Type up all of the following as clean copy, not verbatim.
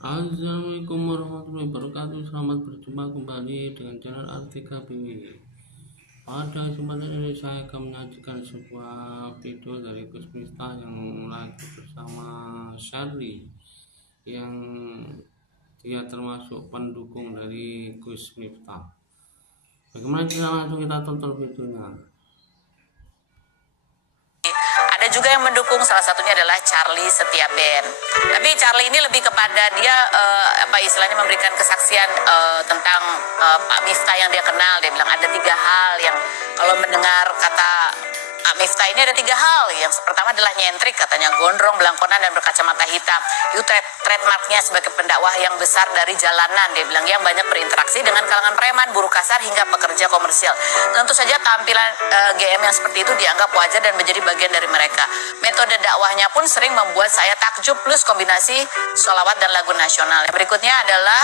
Assalamualaikum warahmatullahi wabarakatuh. Selamat berjumpa kembali dengan channel Artika BW. Pada kesempatan ini saya akan menyajikan sebuah video dari Gus Miftah yang lagi bersama Charlie, yang dia termasuk pendukung dari Gus Miftah. Bagaimana langsung kita tonton videonya. Ada juga yang mendukung, salah satunya adalah Charlie Setiaben. Tapi Charlie ini lebih kepada dia istilahnya memberikan kesaksian tentang Pak Miftah yang dia kenal. Dia bilang ada 3 hal yang kalau mendengar kata Pak Miftah ini ada 3 hal. Yang pertama adalah nyentrik, katanya gondrong, belangkonan, dan berkacamata hitam. Itu trademarknya sebagai pendakwah yang besar dari jalanan. Dia bilang yang banyak berinteraksi dengan kalangan preman, buruh kasar, hingga pekerja komersial. Tentu saja tampilan GM yang seperti itu dianggap wajar dan menjadi bagian dari mereka. Metode dakwahnya pun sering membuat saya takjub, plus kombinasi sholawat dan lagu nasional. Yang berikutnya adalah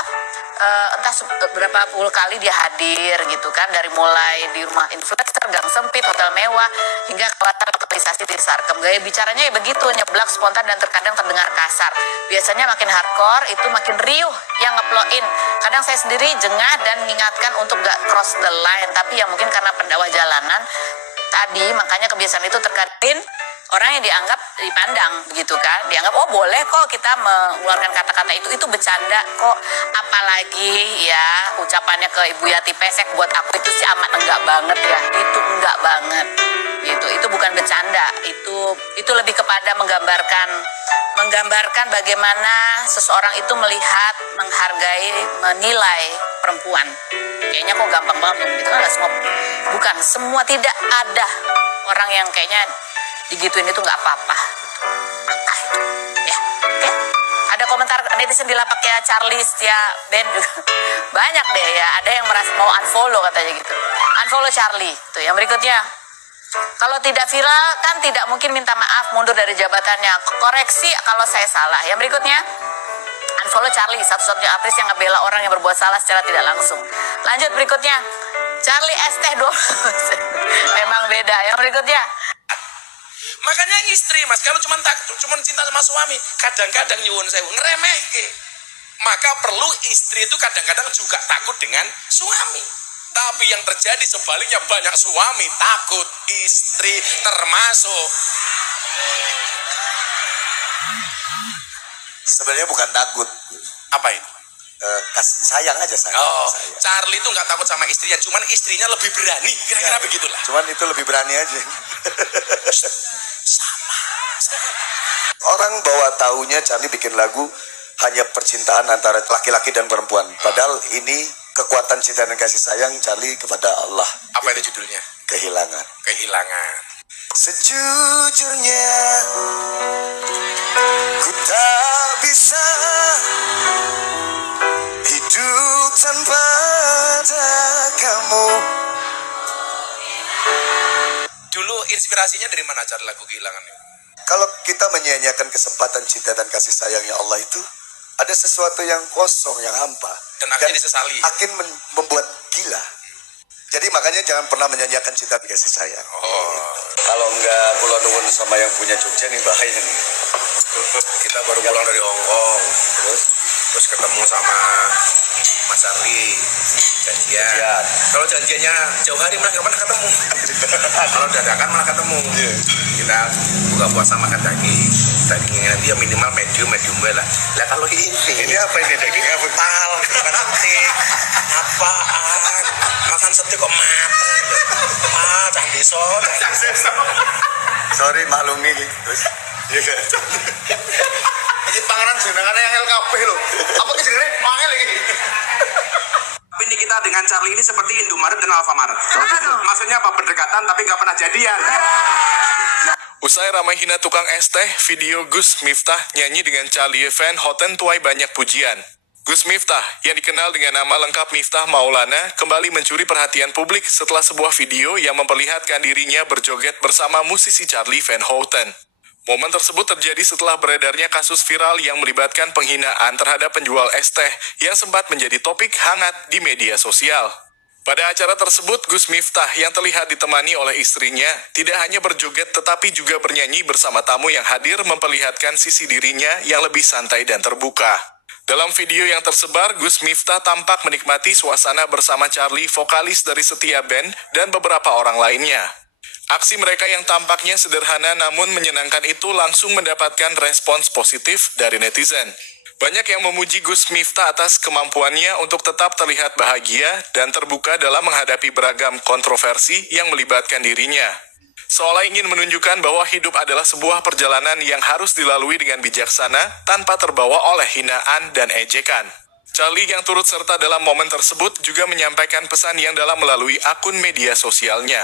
entah berapa puluh kali dia hadir gitu kan, dari mulai di rumah influencer, gang sempit, hotel mewah, hingga kawasan lokalisasi di Sarkem. Gaya bicaranya ya begitu, nyeblak, spontan, dan terkadang terdengar kasar. Biasanya makin hardcore itu makin riuh yang ngeploin. Kadang saya sendiri jengah dan mengingatkan untuk gak cross the line, tapi ya mungkin karena pendakwah jalanan tadi, makanya kebiasaan itu terkadang orang yang dianggap dipandang begitu kan, dianggap oh boleh kok kita mengeluarkan kata-kata itu bercanda kok, apalagi ya ucapannya ke Ibu Yati Pesek, buat aku itu sih amat enggak banget ya, itu enggak banget gitu, itu bukan bercanda, itu lebih kepada menggambarkan bagaimana seseorang itu melihat, menghargai, menilai perempuan. Kayaknya kok gampang banget gitu kan, bukan semua, tidak ada orang yang kayaknya digituin itu nggak apa-apa. Apa itu? Ya, oke. Ada komentar netizen di lapak ya, Charlie Setiaben juga banyak deh ya. Ada yang merasa mau unfollow katanya gitu. Unfollow Charlie. Tuh yang berikutnya. Kalau tidak viral kan tidak mungkin minta maaf, mundur dari jabatannya. Koreksi kalau saya salah. Yang berikutnya. Unfollow Charlie, satu-satunya artis yang ngebela orang yang berbuat salah secara tidak langsung. Lanjut berikutnya. Charlie ST dulu. Memang beda. Yang berikutnya. Makanya istri mas, kalau cuma cinta sama suami, kadang-kadang nyuwun sewu ngeremeh ke. Maka perlu istri itu kadang-kadang juga takut dengan suami. Tapi yang terjadi sebaliknya, banyak suami takut istri, termasuk. Sebenarnya bukan takut. Apa itu? Sayang aja sayang. Oh, sayang. Charlie itu nggak takut sama istrinya, cuman istrinya lebih berani. Kira-kira begitulah. Cuman itu lebih berani aja. Sama. Orang bawa taunya Charlie bikin lagu hanya percintaan antara laki-laki dan perempuan. Padahal ini kekuatan cinta dan kasih sayang Charlie kepada Allah. Apa itu judulnya? Kehilangan. Kehilangan. Sejujurnya ku tak bisa hidup tanpa ada kamu. Dulu inspirasinya dari mana Charlie lagu Kehilangan ini? Kalau kita menyia-nyiakan kesempatan cinta dan kasih sayangnya Allah itu, ada sesuatu yang kosong, yang hampa. Dan akhirnya disesali. Akan membuat gila. Jadi makanya jangan pernah menyanyiakan cinta dan kasih sayang. Oh. Kalau enggak pulau nuwun sama yang punya Jogja nih bahaya nih. Kita baru pulang dari Hong Kong. Terus ketemu sama Mas Charlie. Janjian. Kalau janjiannya jauh hari malah ketemu. Kalau dadakan malah ketemu. Kita buka puasa makan dagingnya nanti ya minimal medium lah. Lah kalau ini apa ini dagingnya? pal, makan steak. Apaan? Makan steak kok mateng. Cah deso. Sorry maklumi terus. Iya kan? Ini panganan jenengannya yang LKP loh. Apa jenengannya mangel lagi? Ini kita dengan Charlie ini seperti Indomaret dan Alfamaret. Maksudnya apa? Berdekatan tapi nggak pernah jadian. Usai ramai hina tukang es teh, video Gus Miftah nyanyi dengan Charlie Van Houten tuai banyak pujian. Gus Miftah, yang dikenal dengan nama lengkap Miftah Maulana, kembali mencuri perhatian publik setelah sebuah video yang memperlihatkan dirinya berjoget bersama musisi Charlie Van Houten. Momen tersebut terjadi setelah beredarnya kasus viral yang melibatkan penghinaan terhadap penjual es teh yang sempat menjadi topik hangat di media sosial. Pada acara tersebut, Gus Miftah yang terlihat ditemani oleh istrinya tidak hanya berjoget tetapi juga bernyanyi bersama tamu yang hadir memperlihatkan sisi dirinya yang lebih santai dan terbuka. Dalam video yang tersebar, Gus Miftah tampak menikmati suasana bersama Charlie, vokalis dari setiap band, dan beberapa orang lainnya. Aksi mereka yang tampaknya sederhana namun menyenangkan itu langsung mendapatkan respons positif dari netizen. Banyak yang memuji Gus Miftah atas kemampuannya untuk tetap terlihat bahagia dan terbuka dalam menghadapi beragam kontroversi yang melibatkan dirinya. Seolah ingin menunjukkan bahwa hidup adalah sebuah perjalanan yang harus dilalui dengan bijaksana tanpa terbawa oleh hinaan dan ejekan. Charlie yang turut serta dalam momen tersebut juga menyampaikan pesan yang dalam melalui akun media sosialnya.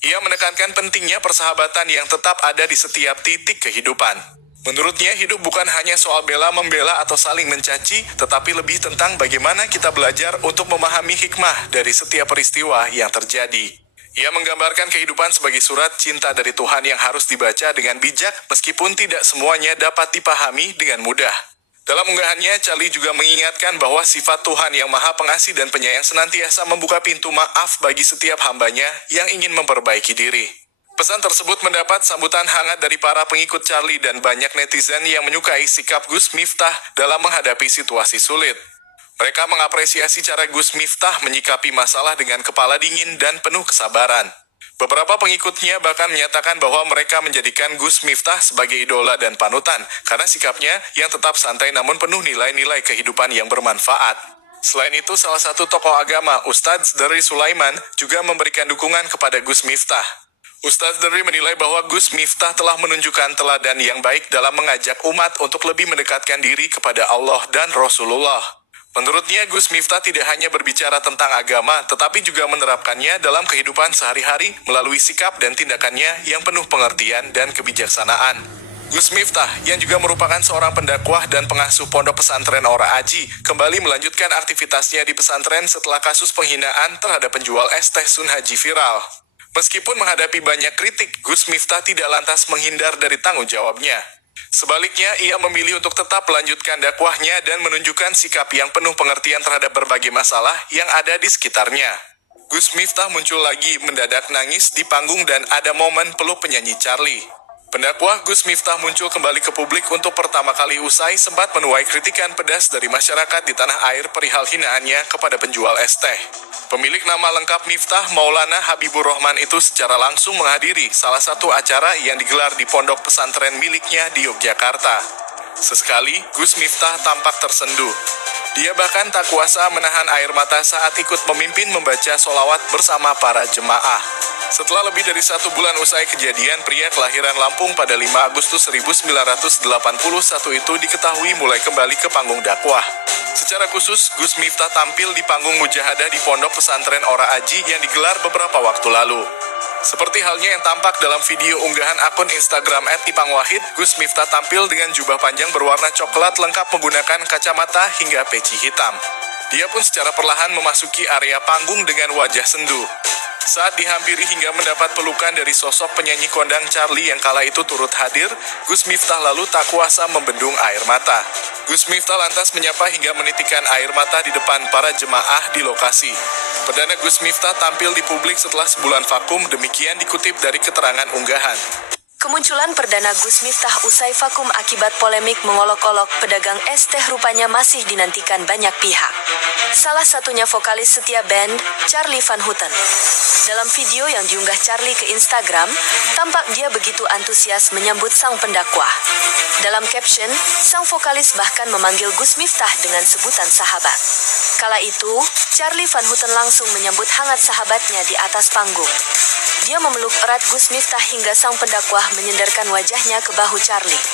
Ia menekankan pentingnya persahabatan yang tetap ada di setiap titik kehidupan. Menurutnya, hidup bukan hanya soal bela-membela atau saling mencaci, tetapi lebih tentang bagaimana kita belajar untuk memahami hikmah dari setiap peristiwa yang terjadi. Ia menggambarkan kehidupan sebagai surat cinta dari Tuhan yang harus dibaca dengan bijak meskipun tidak semuanya dapat dipahami dengan mudah. Dalam unggahannya, Charlie juga mengingatkan bahwa sifat Tuhan yang Maha Pengasih dan Penyayang senantiasa membuka pintu maaf bagi setiap hambanya yang ingin memperbaiki diri. Pesan tersebut mendapat sambutan hangat dari para pengikut Charlie dan banyak netizen yang menyukai sikap Gus Miftah dalam menghadapi situasi sulit. Mereka mengapresiasi cara Gus Miftah menyikapi masalah dengan kepala dingin dan penuh kesabaran. Beberapa pengikutnya bahkan menyatakan bahwa mereka menjadikan Gus Miftah sebagai idola dan panutan karena sikapnya yang tetap santai namun penuh nilai-nilai kehidupan yang bermanfaat. Selain itu, salah satu tokoh agama, Ustadz Dari Sulaiman, juga memberikan dukungan kepada Gus Miftah. Ustadz Dari menilai bahwa Gus Miftah telah menunjukkan teladan yang baik dalam mengajak umat untuk lebih mendekatkan diri kepada Allah dan Rasulullah. Menurutnya, Gus Miftah tidak hanya berbicara tentang agama, tetapi juga menerapkannya dalam kehidupan sehari-hari melalui sikap dan tindakannya yang penuh pengertian dan kebijaksanaan. Gus Miftah, yang juga merupakan seorang pendakwah dan pengasuh pondok pesantren Ora Aji, kembali melanjutkan aktivitasnya di pesantren setelah kasus penghinaan terhadap penjual es teh Sun Haji viral. Meskipun menghadapi banyak kritik, Gus Miftah tidak lantas menghindar dari tanggung jawabnya. Sebaliknya, ia memilih untuk tetap melanjutkan dakwahnya dan menunjukkan sikap yang penuh pengertian terhadap berbagai masalah yang ada di sekitarnya. Gus Miftah muncul lagi mendadak nangis di panggung dan ada momen peluk penyanyi Charlie. Pendakwah Gus Miftah muncul kembali ke publik untuk pertama kali usai sempat menuai kritikan pedas dari masyarakat di tanah air perihal hinaannya kepada penjual es teh. Pemilik nama lengkap Miftah, Maulana Habibur Rahman itu secara langsung menghadiri salah satu acara yang digelar di pondok pesantren miliknya di Yogyakarta. Sesekali, Gus Miftah tampak tersenduh. Dia bahkan tak kuasa menahan air mata saat ikut memimpin membaca sholawat bersama para jemaah. Setelah lebih dari 1 bulan usai kejadian, pria kelahiran Lampung pada 5 Agustus 1981 itu diketahui mulai kembali ke panggung dakwah. Secara khusus, Gus Miftah tampil di panggung mujahadah di pondok pesantren Ora Aji yang digelar beberapa waktu lalu. Seperti halnya yang tampak dalam video unggahan akun Instagram @ipangwahid, Gus Miftah tampil dengan jubah panjang berwarna coklat lengkap menggunakan kacamata hingga peci hitam. Dia pun secara perlahan memasuki area panggung dengan wajah sendu. Saat dihampiri hingga mendapat pelukan dari sosok penyanyi kondang Charlie yang kala itu turut hadir, Gus Miftah lalu tak kuasa membendung air mata. Gus Miftah lantas menyapa hingga menitikan air mata di depan para jemaah di lokasi. Perdana Gus Miftah tampil di publik setelah sebulan vakum, demikian dikutip dari keterangan unggahan. Kemunculan perdana Gus Miftah usai vakum akibat polemik mengolok-olok pedagang es teh rupanya masih dinantikan banyak pihak. Salah satunya vokalis setia band, Charlie Van Houten. Dalam video yang diunggah Charlie ke Instagram, tampak dia begitu antusias menyambut sang pendakwah. Dalam caption, sang vokalis bahkan memanggil Gus Miftah dengan sebutan sahabat. Kala itu, Charlie Van Houten langsung menyambut hangat sahabatnya di atas panggung. Dia memeluk erat Gus Miftah hingga sang pendakwah menyendarkan wajahnya ke bahu Charlie.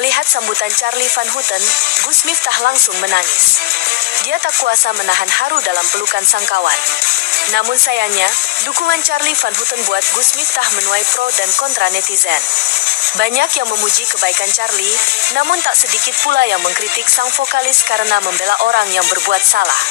Melihat sambutan Charlie Van Houten, Gus Miftah langsung menangis. Dia tak kuasa menahan haru dalam pelukan sang kawan. Namun sayangnya, dukungan Charlie Van Houten buat Gus Miftah menuai pro dan kontra netizen. Banyak yang memuji kebaikan Charlie, namun tak sedikit pula yang mengkritik sang vokalis karena membela orang yang berbuat salah.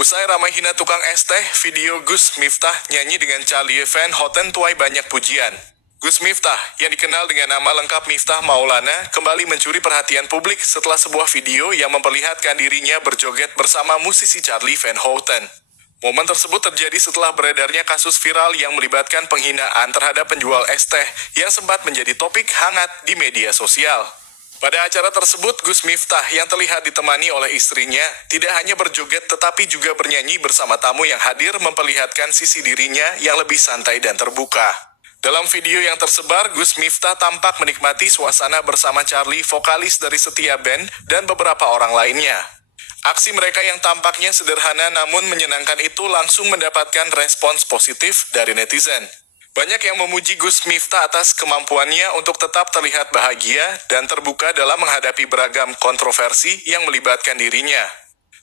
Usai ramai hina tukang es teh, video Gus Miftah nyanyi dengan Charlie Van Houten tuai banyak pujian. Gus Miftah, yang dikenal dengan nama lengkap Miftah Maulana, kembali mencuri perhatian publik setelah sebuah video yang memperlihatkan dirinya berjoget bersama musisi Charlie Van Houten. Momen tersebut terjadi setelah beredarnya kasus viral yang melibatkan penghinaan terhadap penjual es teh yang sempat menjadi topik hangat di media sosial. Pada acara tersebut, Gus Miftah yang terlihat ditemani oleh istrinya tidak hanya berjoget tetapi juga bernyanyi bersama tamu yang hadir memperlihatkan sisi dirinya yang lebih santai dan terbuka. Dalam video yang tersebar, Gus Miftah tampak menikmati suasana bersama Charlie, vokalis dari Setia Band, dan beberapa orang lainnya. Aksi mereka yang tampaknya sederhana namun menyenangkan itu langsung mendapatkan respons positif dari netizen. Banyak yang memuji Gus Miftah atas kemampuannya untuk tetap terlihat bahagia dan terbuka dalam menghadapi beragam kontroversi yang melibatkan dirinya.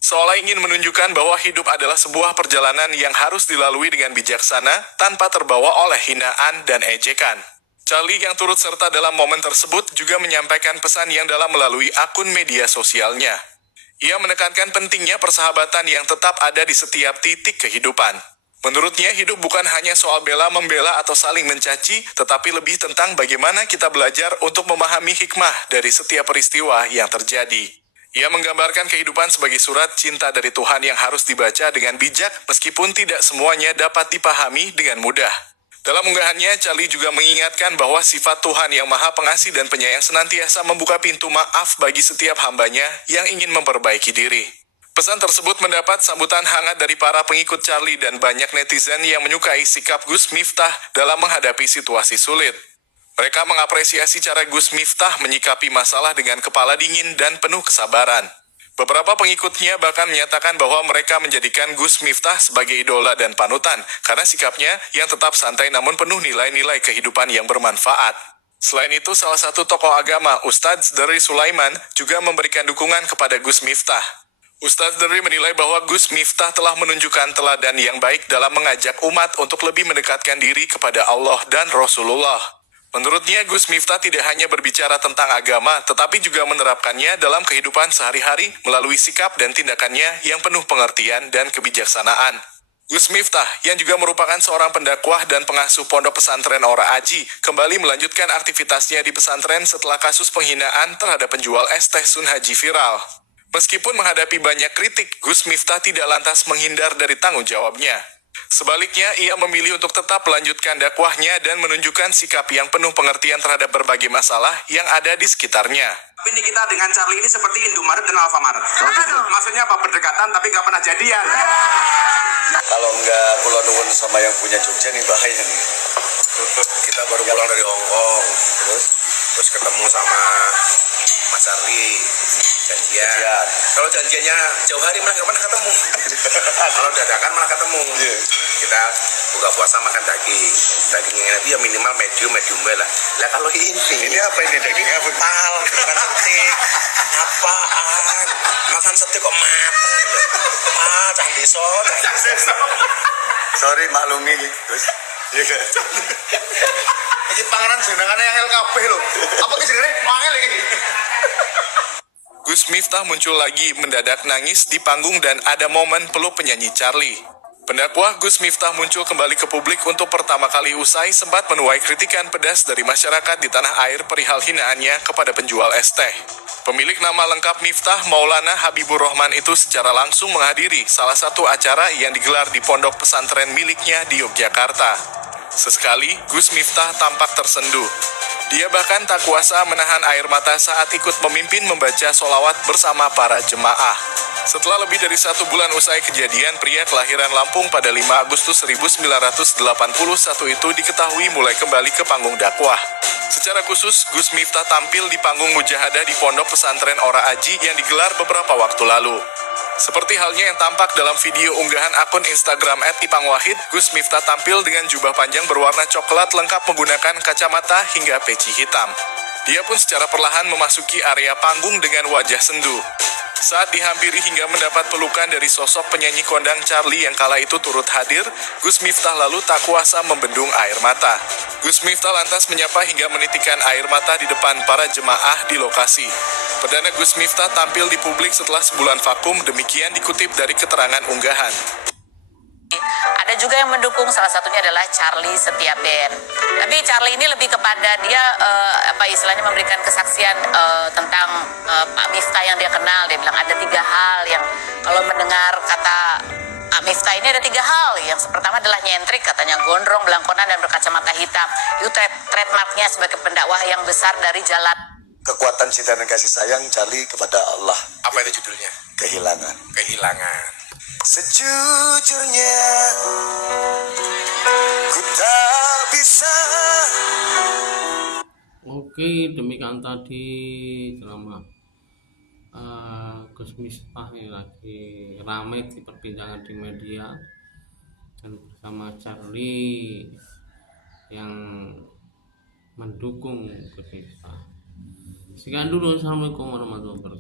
Seolah ingin menunjukkan bahwa hidup adalah sebuah perjalanan yang harus dilalui dengan bijaksana tanpa terbawa oleh hinaan dan ejekan. Charlie yang turut serta dalam momen tersebut juga menyampaikan pesan yang dalam melalui akun media sosialnya. Ia menekankan pentingnya persahabatan yang tetap ada di setiap titik kehidupan. Menurutnya, hidup bukan hanya soal bela-membela atau saling mencaci, tetapi lebih tentang bagaimana kita belajar untuk memahami hikmah dari setiap peristiwa yang terjadi. Ia menggambarkan kehidupan sebagai surat cinta dari Tuhan yang harus dibaca dengan bijak meskipun tidak semuanya dapat dipahami dengan mudah. Dalam unggahannya, Charlie juga mengingatkan bahwa sifat Tuhan yang Maha Pengasih dan Penyayang senantiasa membuka pintu maaf bagi setiap hambanya yang ingin memperbaiki diri. Pesan tersebut mendapat sambutan hangat dari para pengikut Charlie dan banyak netizen yang menyukai sikap Gus Miftah dalam menghadapi situasi sulit. Mereka mengapresiasi cara Gus Miftah menyikapi masalah dengan kepala dingin dan penuh kesabaran. Beberapa pengikutnya bahkan menyatakan bahwa mereka menjadikan Gus Miftah sebagai idola dan panutan karena sikapnya yang tetap santai namun penuh nilai-nilai kehidupan yang bermanfaat. Selain itu, salah satu tokoh agama, Ustadz Deri Sulaiman, juga memberikan dukungan kepada Gus Miftah. Ustadz Deri menilai bahwa Gus Miftah telah menunjukkan teladan yang baik dalam mengajak umat untuk lebih mendekatkan diri kepada Allah dan Rasulullah. Menurutnya, Gus Miftah tidak hanya berbicara tentang agama, tetapi juga menerapkannya dalam kehidupan sehari-hari melalui sikap dan tindakannya yang penuh pengertian dan kebijaksanaan. Gus Miftah, yang juga merupakan seorang pendakwah dan pengasuh pondok pesantren Ora Aji, kembali melanjutkan aktivitasnya di pesantren setelah kasus penghinaan terhadap penjual es teh Sun Haji viral. Meskipun menghadapi banyak kritik, Gus Miftah tidak lantas menghindar dari tanggung jawabnya. Sebaliknya, ia memilih untuk tetap melanjutkan dakwahnya dan menunjukkan sikap yang penuh pengertian terhadap berbagai masalah yang ada di sekitarnya. Tapi ini kita dengan Charlie ini seperti Indomaret dan Alfamaret. Maksudnya apa? Berdekatan tapi nggak pernah jadian. Kalau enggak Pulau Nuwun sama yang punya Jogja nih bahaya nih. Kita baru pulang dari Hong Kong. Terus ketemu sama Mas Charlie. Janjian. Kalau janjiannya jauh hari malah nggak pernah ketemu. Kalau dadakan malah ketemu. Kita buka puasa makan daging. Dagingnya nanti ya minimal medium lah. Lah kalau ini apa ini daging apa? Pal, makan steak. Apaan? Makan steak kok mateng loh. Candiso. Sorry maklumi terus. Iya kan. Ini panganan jenengannya yang LKP loh. Apa jenengannya mangel iki? Gus Miftah muncul lagi mendadak nangis di panggung dan ada momen peluk penyanyi Charlie. Pendakwah Gus Miftah muncul kembali ke publik untuk pertama kali usai sempat menuai kritikan pedas dari masyarakat di tanah air perihal hinaannya kepada penjual es teh. Pemilik nama lengkap Miftah Maulana Habibur Rahman itu secara langsung menghadiri salah satu acara yang digelar di pondok pesantren miliknya di Yogyakarta. Sesekali, Gus Miftah tampak tersenduh. Dia bahkan tak kuasa menahan air mata saat ikut memimpin membaca sholawat bersama para jemaah. Setelah lebih dari 1 bulan usai kejadian, pria kelahiran Lampung pada 5 Agustus 1981 itu diketahui mulai kembali ke panggung dakwah. Secara khusus, Gus Miftah tampil di panggung mujahadah di pondok pesantren Ora Aji yang digelar beberapa waktu lalu. Seperti halnya yang tampak dalam video unggahan akun Instagram @ipangwahid, Gus Miftah tampil dengan jubah panjang berwarna coklat lengkap menggunakan kacamata hingga peci hitam. Dia pun secara perlahan memasuki area panggung dengan wajah sendu. Saat dihampiri hingga mendapat pelukan dari sosok penyanyi kondang Charlie yang kala itu turut hadir, Gus Miftah lalu tak kuasa membendung air mata. Gus Miftah lantas menyapa hingga menitikan air mata di depan para jemaah di lokasi. Perdana Gus Miftah tampil di publik setelah sebulan vakum, demikian dikutip dari keterangan unggahan. Ada juga yang mendukung, salah satunya adalah Charlie Setiaben. Tapi Charlie ini lebih kepada dia istilahnya memberikan kesaksian tentang Pak Miftah yang dia kenal. Dia bilang ada 3 hal yang kalau mendengar kata Pak Miftah ini ada 3 hal. Yang pertama adalah nyentrik, katanya gondrong, belangkonan, dan berkacamata hitam. Itu trademarknya sebagai pendakwah yang besar dari jalan. Kekuatan cinta dan kasih sayang Charlie kepada Allah. Apa itu judulnya? Kehilangan. Kehilangan. Sejujurnya ku tak bisa. Oke, demikian tadi drama Gus Miftah ini lagi ramai di perbincangan di media, dan bersama Charlie yang mendukung Gus Miftah. Sekian dulu, assalamualaikum warahmatullahi wabarakatuh.